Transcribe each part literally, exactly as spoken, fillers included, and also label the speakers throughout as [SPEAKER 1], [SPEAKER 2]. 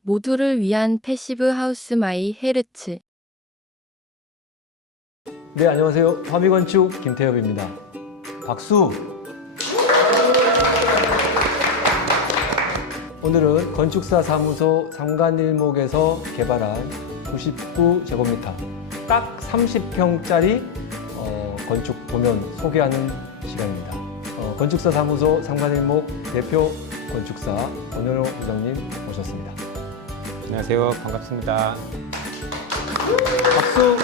[SPEAKER 1] 모두를 위한 패시브 하우스 마이 헤르츠.
[SPEAKER 2] 네, 안녕하세요. 화미건축 김태엽입니다. 박수! 오늘은 건축사 사무소 삼관일목에서 개발한 구십구 제곱미터, 딱 삼십 평짜리 어, 건축 도면 소개하는 시간입니다. 어, 건축사 사무소 삼관일목 대표 건축사 권현호 부장님 모셨습니다.
[SPEAKER 3] 안녕하세요. 반갑습니다.
[SPEAKER 2] 박수!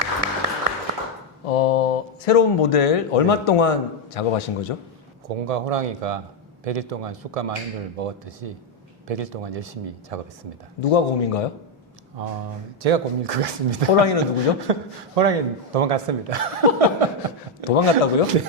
[SPEAKER 2] 어, 새로운 모델 얼마 동안 작업하신 거죠?
[SPEAKER 3] 곰과 호랑이가 백 일 동안 쑥과 마늘을 먹었듯이 백 일 동안 열심히 작업했습니다.
[SPEAKER 2] 누가 곰인가요?
[SPEAKER 3] 어, 제가 곰일 것 같습니다.
[SPEAKER 2] 호랑이는 누구죠?
[SPEAKER 3] 호랑이는 도망갔습니다.
[SPEAKER 2] 도망갔다고요? 네.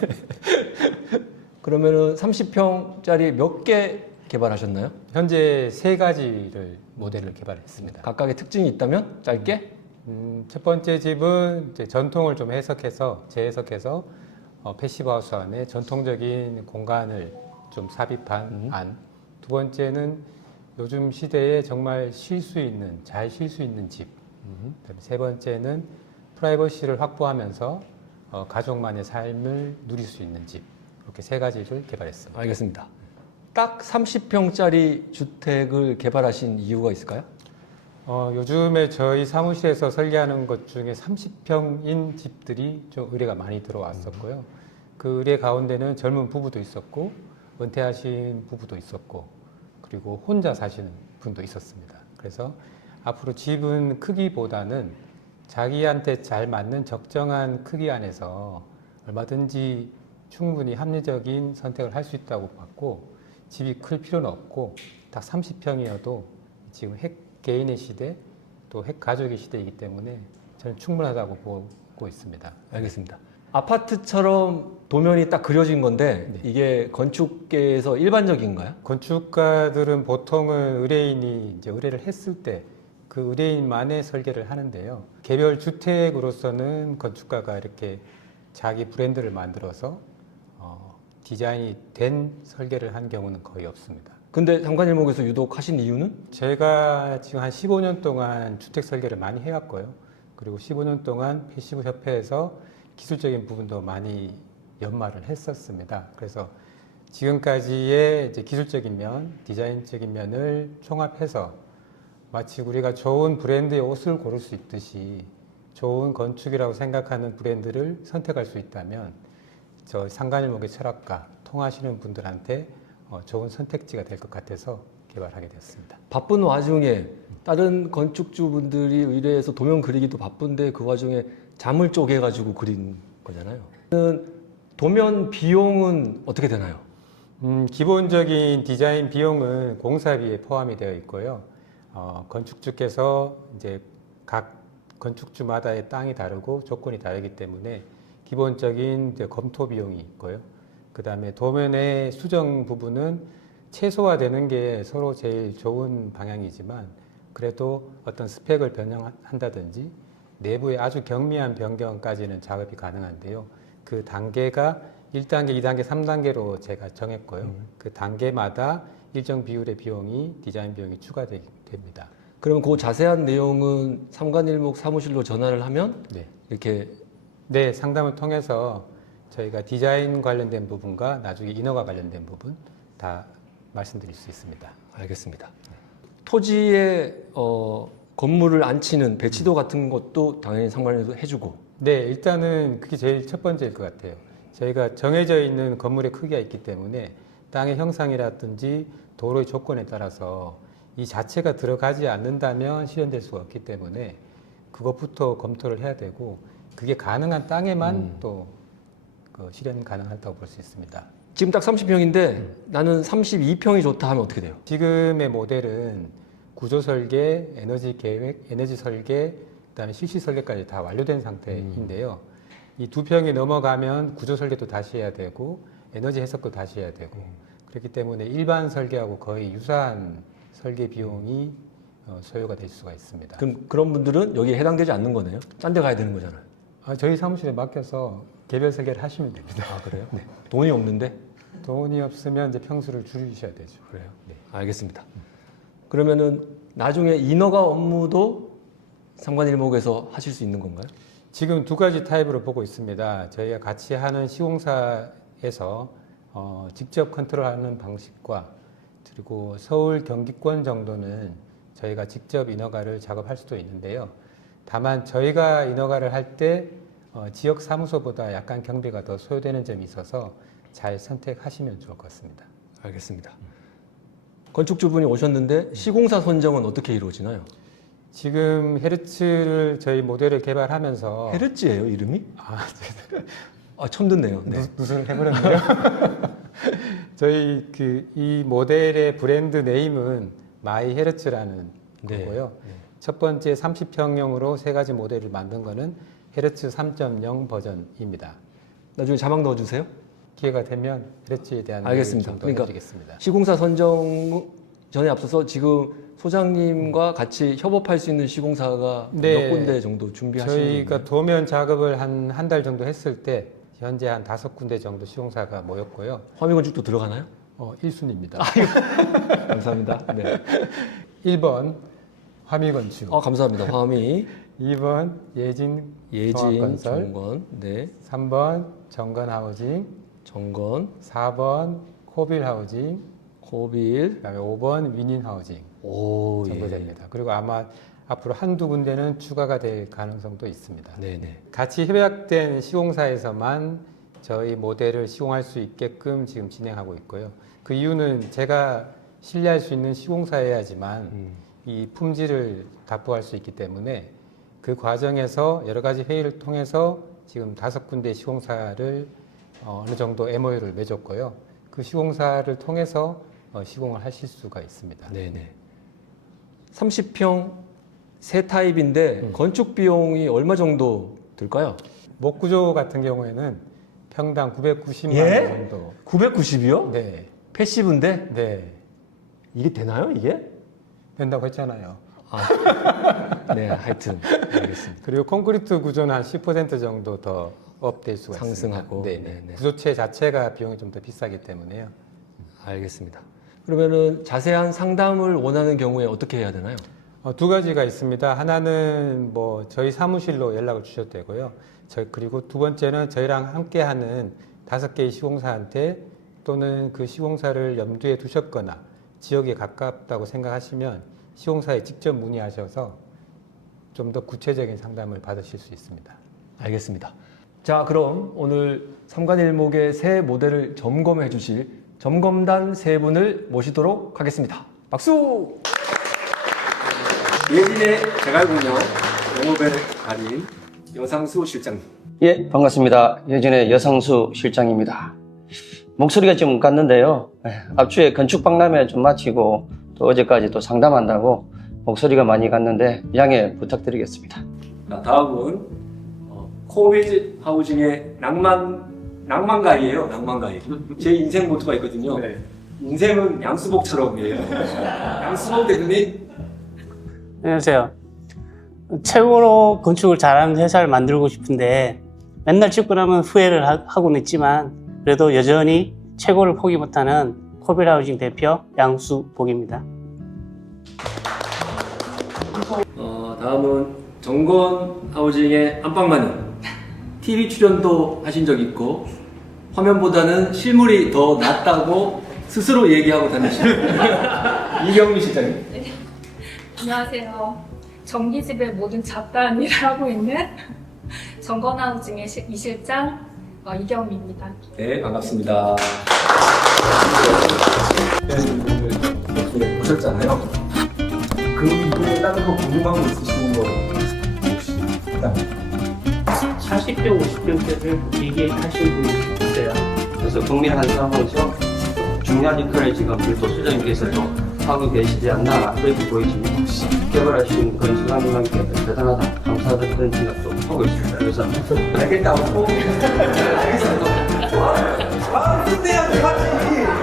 [SPEAKER 2] 그러면은 삼십 평짜리 몇 개 개발하셨나요?
[SPEAKER 3] 현재 세 가지를 모델을 개발했습니다.
[SPEAKER 2] 각각의 특징이 있다면 짧게?
[SPEAKER 3] 음, 첫 번째 집은 이제 전통을 좀 해석해서 재해석해서 어, 패시브 하우스 안에 전통적인 공간을 좀 삽입한
[SPEAKER 2] 음.
[SPEAKER 3] 안. 두 번째는 요즘 시대에 정말 쉴 수 있는, 잘 쉴 수 있는 집.
[SPEAKER 2] 음.
[SPEAKER 3] 그다음에 세 번째는 프라이버시를 확보하면서 어, 가족만의 삶을 누릴 수 있는 집. 이렇게 세 가지를 개발했습니다.
[SPEAKER 2] 알겠습니다. 딱 삼십 평짜리 주택을 개발하신 이유가 있을까요?
[SPEAKER 3] 어, 요즘에 저희 사무실에서 설계하는 것 중에 삼십 평인 집들이 좀 의뢰가 많이 들어왔었고요. 그 의뢰 가운데는 젊은 부부도 있었고, 은퇴하신 부부도 있었고, 그리고 혼자 사시는 분도 있었습니다. 그래서 앞으로 집은 크기보다는 자기한테 잘 맞는 적정한 크기 안에서 얼마든지 충분히 합리적인 선택을 할 수 있다고 봤고, 집이 클 필요는 없고, 딱 삼십 평이어도 지금 핵 개인의 시대, 또 핵 가족의 시대이기 때문에 저는 충분하다고 보고 있습니다.
[SPEAKER 2] 알겠습니다. 아파트처럼 도면이 딱 그려진 건데
[SPEAKER 3] 네.
[SPEAKER 2] 이게 건축계에서 일반적인가요?
[SPEAKER 3] 건축가들은 보통은 의뢰인이 이제 의뢰를 했을 때 그 의뢰인만의 설계를 하는데요. 개별 주택으로서는 건축가가 이렇게 자기 브랜드를 만들어서 어, 디자인이 된 설계를 한 경우는 거의 없습니다.
[SPEAKER 2] 근데 삼관일목에서 유독 하신 이유는?
[SPEAKER 3] 제가 지금 한 십오 년 동안 주택 설계를 많이 해왔고요. 그리고 십오 년 동안 패시브 협회에서 기술적인 부분도 많이 연마를 했었습니다. 그래서 지금까지의 이제 기술적인 면, 디자인적인 면을 총합해서 마치 우리가 좋은 브랜드의 옷을 고를 수 있듯이 좋은 건축이라고 생각하는 브랜드를 선택할 수 있다면 저 상관일목의 철학과 통하시는 분들한테 어, 좋은 선택지가 될 것 같아서 개발하게 되었습니다.
[SPEAKER 2] 바쁜 와중에 다른 건축주분들이 의뢰해서 도면 그리기도 바쁜데 그 와중에 잠을 쪼개가지고 그린 거잖아요. 도면 비용은 어떻게 되나요?
[SPEAKER 3] 음, 기본적인 디자인 비용은 공사비에 포함이 되어 있고요. 어, 건축주께서 이제 각 건축주마다의 땅이 다르고 조건이 다르기 때문에 기본적인 이제 검토 비용이 있고요. 그 다음에 도면의 수정 부분은 최소화되는 게 서로 제일 좋은 방향이지만 그래도 어떤 스펙을 변형한다든지 내부의 아주 경미한 변경까지는 작업이 가능한데요. 그 단계가 일 단계, 이 단계, 삼 단계로 제가 정했고요.
[SPEAKER 2] 음.
[SPEAKER 3] 그 단계마다 일정 비율의 비용이 디자인 비용이 추가됩니다.
[SPEAKER 2] 그러면 그 자세한 내용은 삼관일목 사무실로 전화를 하면
[SPEAKER 3] 네.
[SPEAKER 2] 이렇게
[SPEAKER 3] 네, 상담을 통해서 저희가 디자인 관련된 부분과 나중에 인허가 관련된 부분 다 말씀드릴 수 있습니다.
[SPEAKER 2] 알겠습니다. 토지에 어, 건물을 안치는 배치도 같은 것도 당연히 상관에서 해주고.
[SPEAKER 3] 네, 일단은 그게 제일 첫 번째일 것 같아요. 저희가 정해져 있는 건물의 크기가 있기 때문에 땅의 형상이라든지 도로의 조건에 따라서 이 자체가 들어가지 않는다면 실현될 수가 없기 때문에 그것부터 검토를 해야 되고 그게 가능한 땅에만
[SPEAKER 2] 음.
[SPEAKER 3] 또 그 실현 가능하다고 볼 수 있습니다.
[SPEAKER 2] 지금 딱 삼십 평인데 나는 삼십이 평이 좋다 하면 어떻게 돼요?
[SPEAKER 3] 지금의 모델은 구조 설계, 에너지 계획, 에너지 설계, 그다음에 실시 설계까지 다 완료된 상태인데요. 이 두 평이 넘어가면 구조 설계도 다시 해야 되고 에너지 해석도 다시 해야 되고 그렇기 때문에 일반 설계하고 거의 유사한 설계 비용이 어, 소요가 될 수가 있습니다.
[SPEAKER 2] 그럼 그런 분들은 여기에 해당되지 않는 거네요? 딴 데 가야 되는 거잖아요.
[SPEAKER 3] 아, 저희 사무실에 맡겨서 개별 설계를 하시면 됩니다.
[SPEAKER 2] 아, 그래요? 네. 돈이 없는데?
[SPEAKER 3] 돈이 없으면 이제 평수를 줄이셔야 되죠.
[SPEAKER 2] 그래요?
[SPEAKER 3] 네.
[SPEAKER 2] 알겠습니다. 그러면은 나중에 인허가 업무도 삼관일목에서 하실 수 있는 건가요?
[SPEAKER 3] 지금 두 가지 타입으로 보고 있습니다. 저희가 같이 하는 시공사에서 어, 직접 컨트롤하는 방식과 그리고 서울 경기권 정도는 저희가 직접 인허가를 작업할 수도 있는데요. 다만 저희가 인허가를 할 때 어, 지역 사무소보다 약간 경비가 더 소요되는 점이 있어서 잘 선택하시면 좋을 것 같습니다.
[SPEAKER 2] 알겠습니다. 건축주분이 오셨는데 시공사 선정은 어떻게 이루어지나요?
[SPEAKER 3] 지금 헤르츠를 저희 모델을 개발하면서
[SPEAKER 2] 헤르츠예요 이름이?
[SPEAKER 3] 아,
[SPEAKER 2] 아 처음 듣네요. 네.
[SPEAKER 3] 무슨 해버렸네요. 저희 그 이 모델의 브랜드 네임은 마이 헤르츠라는
[SPEAKER 2] 네.
[SPEAKER 3] 거고요.
[SPEAKER 2] 네.
[SPEAKER 3] 첫 번째 삼십 평형으로 세 가지 모델을 만든 거는 헤르츠 삼 점 영 버전입니다.
[SPEAKER 2] 나중에 자막 넣어주세요.
[SPEAKER 3] 기회가 되면 헤르츠에 대한
[SPEAKER 2] 알겠습니다.
[SPEAKER 3] 얘기를 좀 더
[SPEAKER 2] 그러니까
[SPEAKER 3] 해드리겠습니다.
[SPEAKER 2] 시공사 선정 전에 앞서서 지금 소장님과 같이 협업할 수 있는 시공사가
[SPEAKER 3] 네.
[SPEAKER 2] 몇 군데 정도 준비하시는
[SPEAKER 3] 저희가
[SPEAKER 2] 건가요?
[SPEAKER 3] 도면 작업을 한 한 달 정도 했을 때 현재 한 다섯 군데 정도 시공사가 모였고요.
[SPEAKER 2] 화미건축도 들어가나요?
[SPEAKER 3] 어, 일 순위입니다.
[SPEAKER 2] 감사합니다. 네.
[SPEAKER 3] 일 번 화미건축,
[SPEAKER 2] 아 감사합니다. 화미,
[SPEAKER 3] 이 번 예진
[SPEAKER 2] 예진,
[SPEAKER 3] 종합건설,
[SPEAKER 2] 정건, 네,
[SPEAKER 3] 삼 번 정건하우징,
[SPEAKER 2] 정건,
[SPEAKER 3] 사 번 코빌하우징,
[SPEAKER 2] 코빌,
[SPEAKER 3] 그다음에 오 번 위닌하우징
[SPEAKER 2] 오
[SPEAKER 3] 정도
[SPEAKER 2] 예.
[SPEAKER 3] 됩니다. 그리고 아마 앞으로 한두 군데는 추가가 될 가능성도 있습니다.
[SPEAKER 2] 네네.
[SPEAKER 3] 같이 협약된 시공사에서만 저희 모델을 시공할 수 있게끔 지금 진행하고 있고요. 그 이유는 제가 신뢰할 수 있는 시공사여야지만
[SPEAKER 2] 음.
[SPEAKER 3] 이 품질을 답보할 수 있기 때문에 그 과정에서 여러 가지 회의를 통해서 지금 다섯 군데 시공사를 어, 어느 정도 엠오유를 맺었고요. 그 시공사를 통해서 어, 시공을 하실 수가 있습니다.
[SPEAKER 2] 네네. 삼십 평 세 타입인데
[SPEAKER 3] 음.
[SPEAKER 2] 건축 비용이 얼마 정도 들까요?
[SPEAKER 3] 목구조 같은 경우에는 평당 구백구십만
[SPEAKER 2] 예?
[SPEAKER 3] 원 정도.
[SPEAKER 2] 구백구십이요?
[SPEAKER 3] 네,
[SPEAKER 2] 패시브인데
[SPEAKER 3] 네,
[SPEAKER 2] 이게 되나요 이게?
[SPEAKER 3] 된다고 했잖아요.
[SPEAKER 2] 아, 네, 하여튼 알겠습니다.
[SPEAKER 3] 그리고 콘크리트 구조는 한 십 퍼센트 정도 더 업될 수가
[SPEAKER 2] 상승하고,
[SPEAKER 3] 있습니다. 네,
[SPEAKER 2] 네네.
[SPEAKER 3] 구조체 자체가 비용이 좀 더 비싸기 때문에요.
[SPEAKER 2] 알겠습니다. 그러면은 자세한 상담을 원하는 경우에 어떻게 해야 되나요?
[SPEAKER 3] 어, 두 가지가 있습니다. 하나는 뭐 저희 사무실로 연락을 주셔도 되고요. 저 그리고 두 번째는 저희랑 함께하는 다섯 개의 시공사한테 또는 그 시공사를 염두에 두셨거나 지역에 가깝다고 생각하시면 시공사에 직접 문의하셔서 좀 더 구체적인 상담을 받으실 수 있습니다.
[SPEAKER 2] 알겠습니다. 자, 그럼 오늘 삼관일목의 새 모델을 점검해 주실 점검단 세 분을 모시도록 하겠습니다. 박수! 예진의 재갈공명 영업의 달인 여상수 실장님.
[SPEAKER 4] 예, 반갑습니다. 예전의 여상수 실장입니다. 목소리가 좀 갔는데요. 앞주에 건축박람회 좀 마치고 또 어제까지 또 상담한다고 목소리가 많이 갔는데 양해 부탁드리겠습니다.
[SPEAKER 2] 자, 다음은 어, 코빌 하우징의 낭만 낭만가이예요. 낭만가이. 제 인생 모토가 있거든요.
[SPEAKER 3] 네.
[SPEAKER 2] 인생은 양수복처럼이에요. 양수복 대표님.
[SPEAKER 5] 안녕하세요. 최고로 건축을 잘하는 회사를 만들고 싶은데 맨날 찍고 나면 후회를 하, 하고는 있지만 그래도 여전히 최고를 포기 못하는 코빌하우징 대표 양수복입니다.
[SPEAKER 2] 어, 다음은 정건 하우징의 안방마님. 티비 출연도 하신 적 있고 화면보다는 실물이 더 낫다고 스스로 얘기하고 다니시는 이경미 실장님.
[SPEAKER 6] 안녕하세요. 전기집의 모든 잡다한 일을 하고 있는 정건하우징의 시- 이 실장 어, 이경미입니다.
[SPEAKER 2] 네, 반갑습니다. 네, 보셨잖아요. 그 이후에 다른 거 궁금한 거 있으신 거 혹시 있다면?
[SPEAKER 5] 사십 평, 오십 평대를 얘기하신 분이 있어요.
[SPEAKER 4] 그래서 국민 한 사람으로서 중요한 역할을 지금 또 소장님께서도 하고 계시지 않나 그렇게 보여집니다. 개발하신 건축가님께 대단하다 감사드리는 생각도 하고 있습니다. 그래서
[SPEAKER 2] 알겠다고. 알겠습니다. 와, 근데야, 맞지?